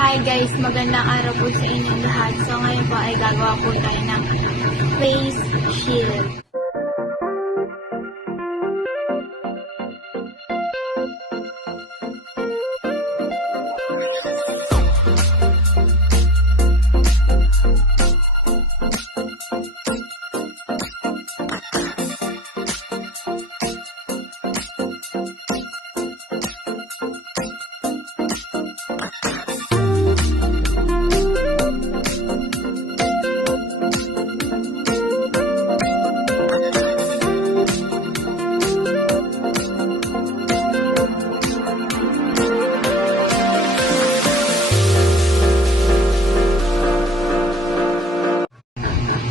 Hi guys, magandang araw po sa inyong lahat. So ngayon po ay gagawa po tayo ng face shield.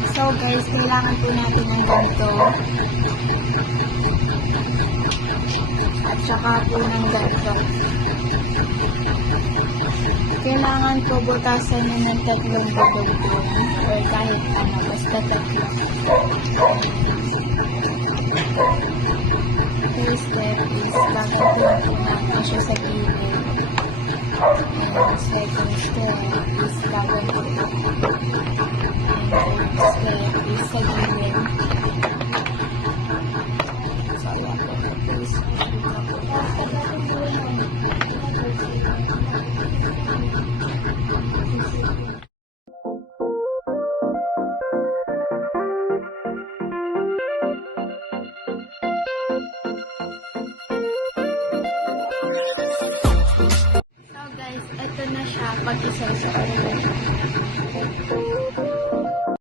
So guys, kailangan po natin ng ganito. At saka po ng ganito. Kailangan po butasan nyo ng 3 bubog or kahit ano, basta 3. First step is bagantin po natin siya sa gilid. And second step is bagantin po. Step is sa gilid. So, ayan po. Please, so guys, ito na siya pag isa sa